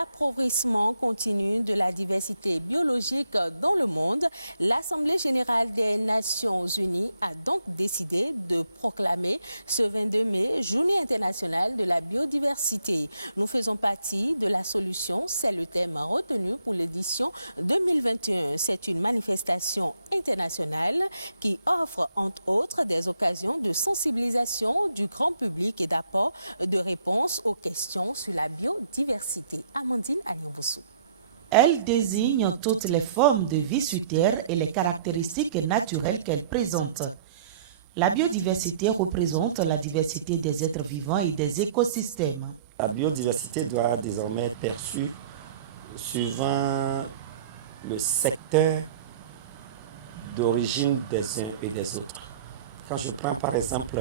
l'appauvrissement continu de la diversité biologique dans le monde, l'Assemblée générale des Nations Unies a donc décidé de proclamer ce 22 mai Journée internationale de la biodiversité. Nous faisons partie de la solution, c'est le thème retenu pour l'édition 2021. C'est une manifestation internationale qui offre entre autres des occasions de sensibilisation du grand public et d'apport de réponses aux questions sur la biodiversité. Amandine Alonso. Elle désigne toutes les formes de vie sur Terre et les caractéristiques naturelles qu'elle présente. La biodiversité représente la diversité des êtres vivants et des écosystèmes. La biodiversité doit désormais être perçue suivant le secteur d'origine des uns et des autres. Quand je prends par exemple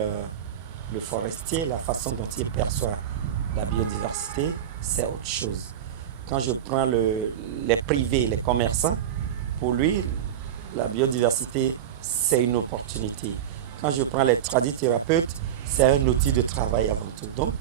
le forestier, la façon dont il perçoit la biodiversité, c'est autre chose. Quand je prends les privés, les commerçants, pour lui, la biodiversité, c'est une opportunité. Quand je prends les tradithérapeutes, c'est un outil de travail avant tout. Donc,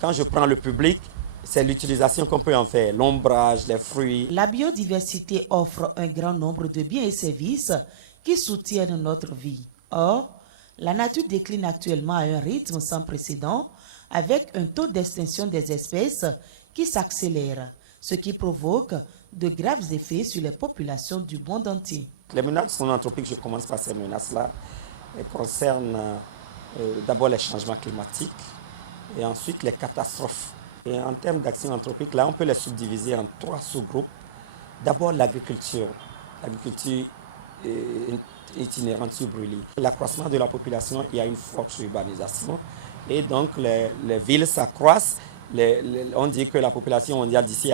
quand je prends le public, c'est l'utilisation qu'on peut en faire, l'ombrage, les fruits. La biodiversité offre un grand nombre de biens et services qui soutiennent notre vie. Or, la nature décline actuellement à un rythme sans précédent avec un taux d'extinction des espèces qui s'accélère, ce qui provoque de graves effets sur les populations du monde entier. Les menaces anthropiques, je commence par ces menaces-là, concernent d'abord les changements climatiques et ensuite les catastrophes. Et en termes d'action anthropique, là, on peut les subdiviser en 3 sous-groupes. D'abord l'agriculture itinérante sur brûlis. L'accroissement de la population, il y a une forte urbanisation et donc les villes s'accroissent. On dit que la population mondiale d'ici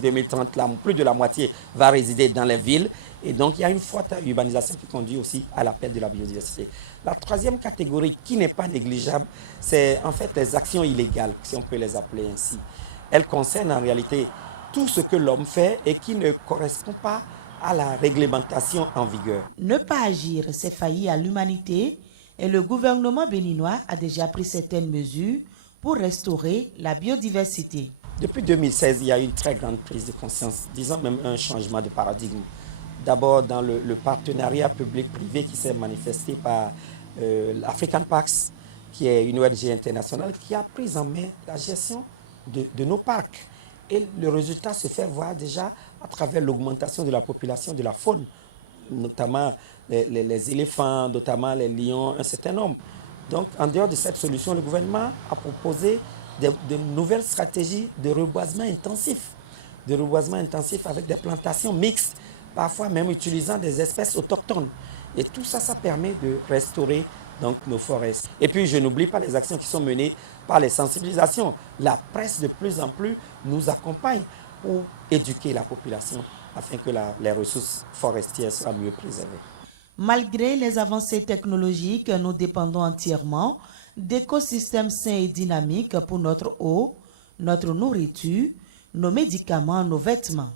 2030, plus de la moitié va résider dans les villes. Et donc, il y a une forte urbanisation qui conduit aussi à la perte de la biodiversité. La troisième catégorie qui n'est pas négligeable, c'est en fait les actions illégales, si on peut les appeler ainsi. Elles concernent en réalité tout ce que l'homme fait et qui ne correspond pas à la réglementation en vigueur. Ne pas agir, c'est faillir à l'humanité et le gouvernement béninois a déjà pris certaines mesures pour restaurer la biodiversité. Depuis 2016, il y a eu une très grande prise de conscience, disons même un changement de paradigme. D'abord dans le partenariat public-privé qui s'est manifesté par l'African Parks, qui est une ONG internationale qui a pris en main la gestion de nos parcs. Et le résultat se fait voir déjà à travers l'augmentation de la population de la faune, notamment les éléphants, notamment les lions, un certain nombre. Donc, en dehors de cette solution, le gouvernement a proposé de nouvelles stratégies de reboisement intensif avec des plantations mixtes, parfois même utilisant des espèces autochtones. Et tout ça, ça permet de restaurer donc, nos forêts. Et puis, je n'oublie pas les actions qui sont menées par les sensibilisations. La presse, de plus en plus, nous accompagne pour éduquer la population afin que les ressources forestières soient mieux préservées. Malgré les avancées technologiques, nous dépendons entièrement d'écosystèmes sains et dynamiques pour notre eau, notre nourriture, nos médicaments, nos vêtements.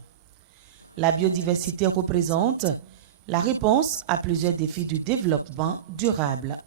La biodiversité représente la réponse à plusieurs défis du développement durable.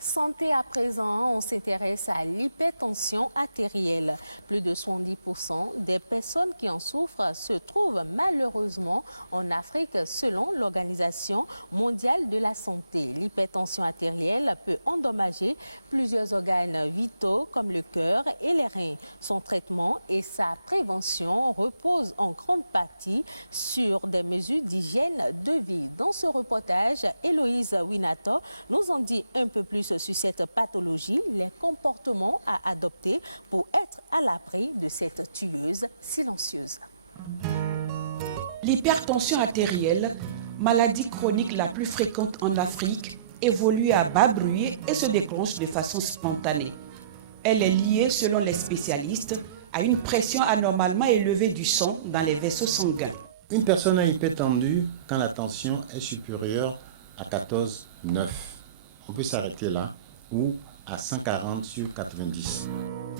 Santé à présent, on s'intéresse à l'hypertension artérielle. Plus de 70% des personnes qui en souffrent se trouvent malheureusement en Afrique selon l'Organisation mondiale de la santé. L'hypertension artérielle peut endommager plusieurs organes vitaux comme le cœur et les reins. Son traitement et sa prévention reposent en grande partie sur des mesures d'hygiène de vie. Dans ce reportage, Héloïse Winato nous en dit un peu plus sur cette pathologie, les comportements à adopter pour être à l'abri de cette tueuse silencieuse. L'hypertension artérielle, maladie chronique la plus fréquente en Afrique, évolue à bas bruit et se déclenche de façon spontanée. Elle est liée, selon les spécialistes, à une pression anormalement élevée du sang dans les vaisseaux sanguins. Une personne est hypertendue quand la tension est supérieure à 14,9. On peut s'arrêter là, ou à 140 sur 90.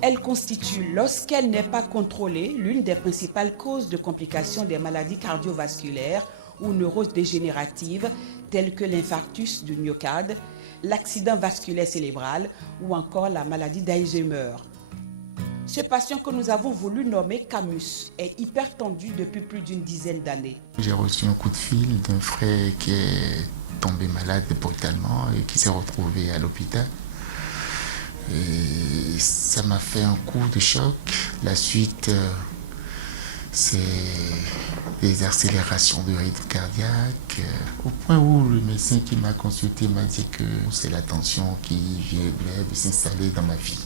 Elle constitue, lorsqu'elle n'est pas contrôlée, l'une des principales causes de complications des maladies cardiovasculaires ou neurodégénératives telles que l'infarctus du myocarde, l'accident vasculaire cérébral ou encore la maladie d'Alzheimer. Ce patient que nous avons voulu nommer Camus est hypertendu depuis plus d'une dizaine d'années. J'ai reçu un coup de fil d'un frère qui est tombé malade brutalement et qui s'est retrouvé à l'hôpital. Et ça m'a fait un coup de choc. La suite, c'est des accélérations de rythme cardiaque, au point où le médecin qui m'a consulté m'a dit que c'est la tension qui vient de s'installer dans ma vie.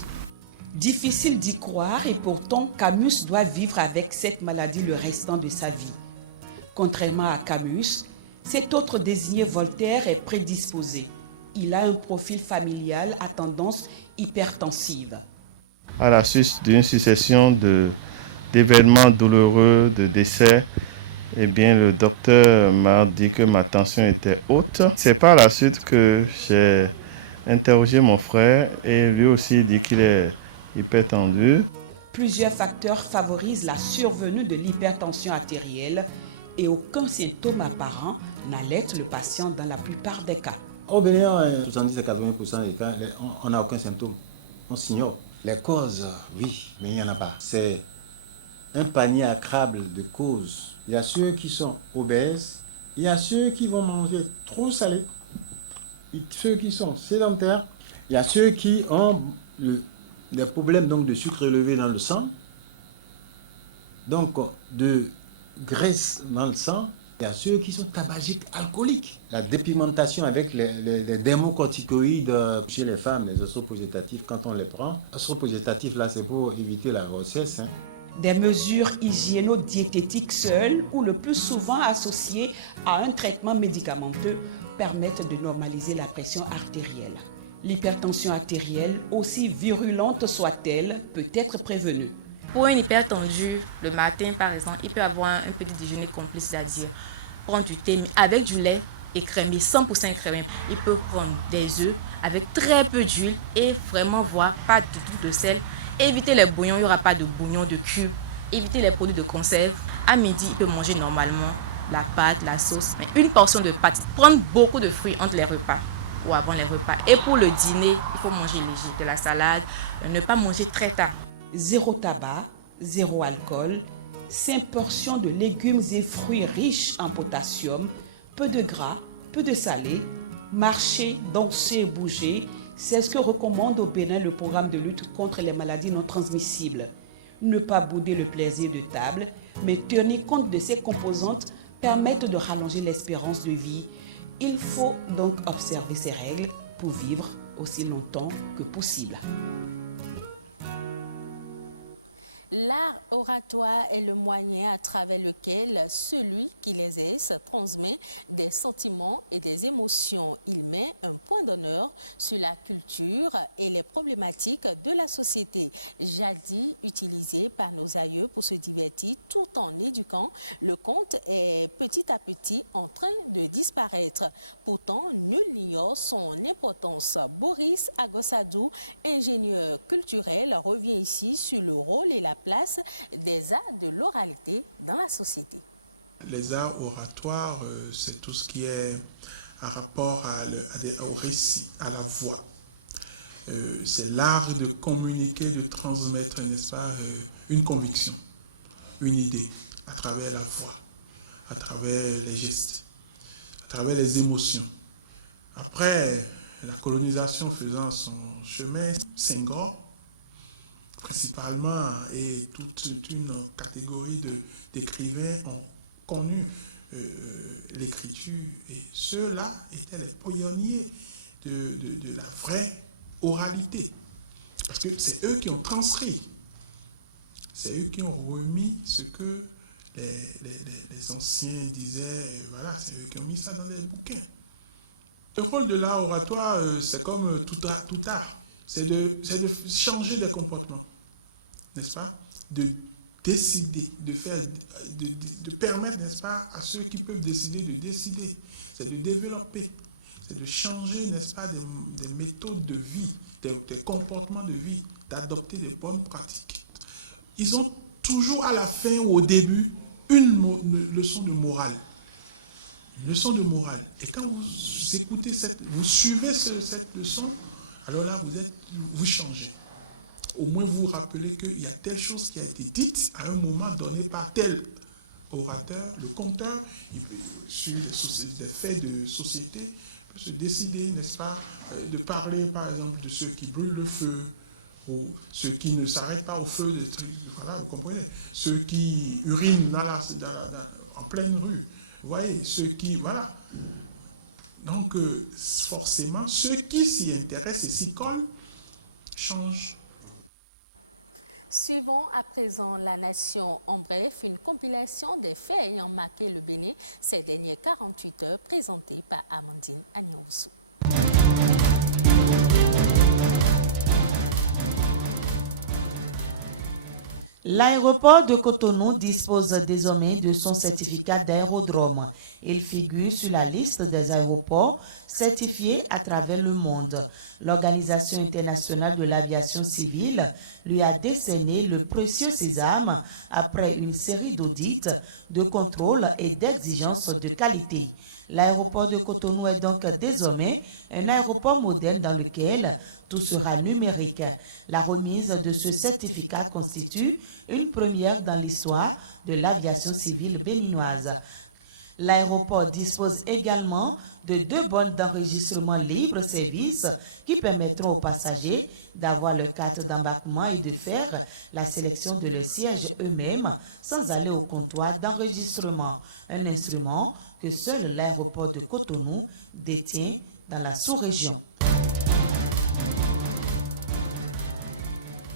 Difficile d'y croire et pourtant Camus doit vivre avec cette maladie le restant de sa vie. Contrairement à Camus, cet autre désigné Voltaire est prédisposé. Il a un profil familial à tendance hypertensive. À la suite d'une succession d'événements douloureux, de décès, le docteur m'a dit que ma tension était haute. C'est par la suite que j'ai interrogé mon frère et lui aussi dit qu'il est hypertendu. Plusieurs facteurs favorisent la survenue de l'hypertension artérielle et aucun symptôme apparent n'alerte le patient dans la plupart des cas. Au Bénin, 70 à 80% des cas, on n'a aucun symptôme. On s'ignore. Les causes, oui, mais il n'y en a pas. C'est un panier à crabe de causes. Il y a ceux qui sont obèses, il y a ceux qui vont manger trop salé, ceux qui sont sédentaires, il y a ceux qui ont des problèmes donc, de sucre élevé dans le sang, donc de graisse dans le sang. Il y a ceux qui sont tabagiques alcooliques. La dépigmentation avec les dermocorticoïdes chez les femmes, les oestroprogestatifs, quand on les prend. Oestroprogestatifs, là, c'est pour éviter la grossesse. Des mesures hygiéno-diététiques seules ou le plus souvent associées à un traitement médicamenteux permettent de normaliser la pression artérielle. L'hypertension artérielle, aussi virulente soit-elle, peut être prévenue. Pour un hypertendu, le matin par exemple, il peut avoir un petit déjeuner complet, c'est-à-dire prendre du thé avec du lait écrémé, 100% écrémé. Il peut prendre des œufs avec très peu d'huile et vraiment voir pas du tout de sel. Éviter les bouillons, il n'y aura pas de bouillon de cube. Éviter les produits de conserve. À midi, il peut manger normalement la pâte, la sauce, mais une portion de pâte. Prendre beaucoup de fruits entre les repas ou avant les repas. Et pour le dîner, il faut manger léger, de la salade, ne pas manger très tard. Zéro tabac, zéro alcool, 5 portions de légumes et fruits riches en potassium, peu de gras, peu de salé, marcher, danser, bouger, c'est ce que recommande au Bénin le programme de lutte contre les maladies non transmissibles. Ne pas bouder le plaisir de table, mais tenir compte de ces composantes permettent de rallonger l'espérance de vie. Il faut donc observer ces règles pour vivre aussi longtemps que possible. Est le moyen à travers lequel celui qui les transmet des sentiments et des émotions. Il met un point d'honneur sur la culture et les problématiques de la société, jadis utilisées par nos aïeux pour se divertir tout en éduquant. Le conte est petit à petit en train de disparaître. Pourtant, nul n'ignore son importance. Boris Agossadou, ingénieur culturel, revient ici sur le rôle et la place des arts de l'oralité dans la société. Les arts oratoires, c'est tout ce qui est en rapport au récit, à la voix. C'est l'art de communiquer, de transmettre, n'est-ce pas, une conviction, une idée, à travers la voix, à travers les gestes, à travers les émotions. Après, la colonisation faisant son chemin, Senghor, principalement, et toute une catégorie d'écrivains ont connu l'écriture, et ceux-là étaient les pionniers de la vraie oralité, parce que c'est eux qui ont transcrit, c'est eux qui ont remis ce que les anciens disaient, voilà, c'est eux qui ont mis ça dans les bouquins. Le rôle de l'art oratoire, c'est comme tout art, c'est de changer des comportements, n'est-ce pas, de décider, de permettre, n'est-ce pas, à ceux qui peuvent décider de décider, c'est de développer, c'est de changer, n'est-ce pas, des méthodes de vie, des comportements de vie, d'adopter des bonnes pratiques. Ils ont toujours à la fin ou au début une leçon de morale. Une leçon de morale. Et quand vous écoutez vous suivez cette leçon, alors là, vous changez. au moins vous rappeler qu'il y a telle chose qui a été dite à un moment donné par tel orateur, le conteur, il peut, sur des faits de société, peut se décider, n'est-ce pas, de parler par exemple de ceux qui brûlent le feu, ou ceux qui ne s'arrêtent pas au feu, voilà, vous comprenez, ceux qui urinent en pleine rue, vous voyez, ceux qui, voilà. Donc, forcément, ceux qui s'y intéressent et s'y collent changent. Suivons à présent la nation en bref, une compilation des faits ayant marqué le Bénin ces dernières 48 heures, présentée par Amandine Agnos. L'aéroport de Cotonou dispose désormais de son certificat d'aérodrome. Il figure sur la liste des aéroports certifiés à travers le monde. L'Organisation internationale de l'aviation civile lui a décerné le précieux sésame après une série d'audits, de contrôles et d'exigences de qualité. L'aéroport de Cotonou est donc désormais un aéroport moderne dans lequel tout sera numérique. La remise de ce certificat constitue une première dans l'histoire de l'aviation civile béninoise. L'aéroport dispose également de 2 bornes d'enregistrement libre-service qui permettront aux passagers d'avoir leur carte d'embarquement et de faire la sélection de leur siège eux-mêmes sans aller au comptoir d'enregistrement. Un instrument que seul l'aéroport de Cotonou détient dans la sous-région.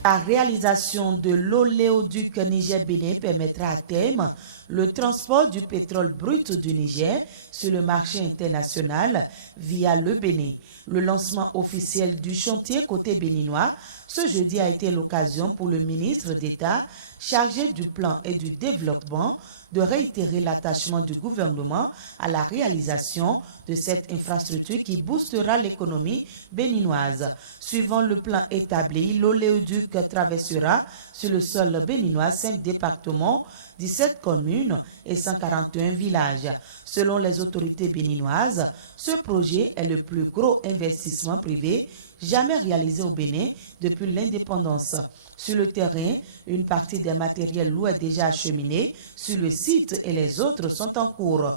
La réalisation de l'oléoduc Niger-Bénin permettra à terme le transport du pétrole brut du Niger sur le marché international via le Bénin. Le lancement officiel du chantier côté béninois ce jeudi a été l'occasion pour le ministre d'État chargé du plan et du développement de réitérer l'attachement du gouvernement à la réalisation de cette infrastructure qui boostera l'économie béninoise. Suivant le plan établi, l'oléoduc traversera sur le sol béninois 5 départements, 17 communes et 141 villages. Selon les autorités béninoises, ce projet est le plus gros investissement privé jamais réalisé au Bénin depuis l'indépendance. Sur le terrain, une partie des matériels lourds est déjà acheminée sur le site et les autres sont en cours.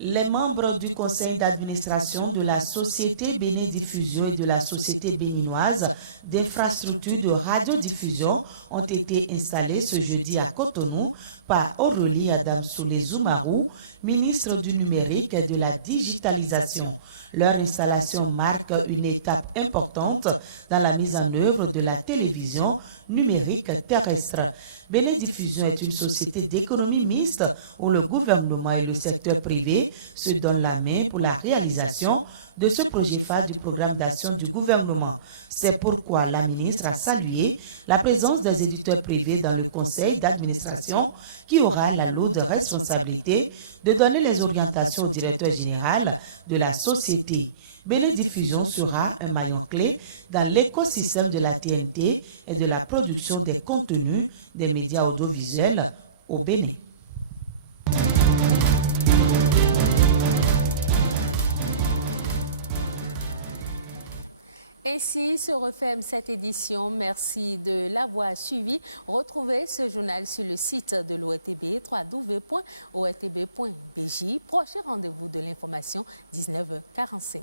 Les membres du conseil d'administration de la Société Bénin-Diffusion et de la Société béninoise d'infrastructures de radiodiffusion ont été installés ce jeudi à Cotonou par Aurélie Adamsoulé Zoumarou, ministre du numérique et de la digitalisation. Leur installation marque une étape importante dans la mise en œuvre de la télévision numérique terrestre. Bénin Diffusion est une société d'économie mixte où le gouvernement et le secteur privé se donnent la main pour la réalisation de ce projet phare du programme d'action du gouvernement. C'est pourquoi la ministre a salué la présence des éditeurs privés dans le conseil d'administration qui aura la lourde responsabilité de donner les orientations au directeur général de la société. Bénin Diffusion sera un maillon clé dans l'écosystème de la TNT et de la production des contenus des médias audiovisuels au Bénin. Ainsi se referme cette édition. Merci de l'avoir suivi. Retrouvez ce journal sur le site de l'ORTB, www.ortb.bj. Prochain rendez-vous de l'information, 19h45.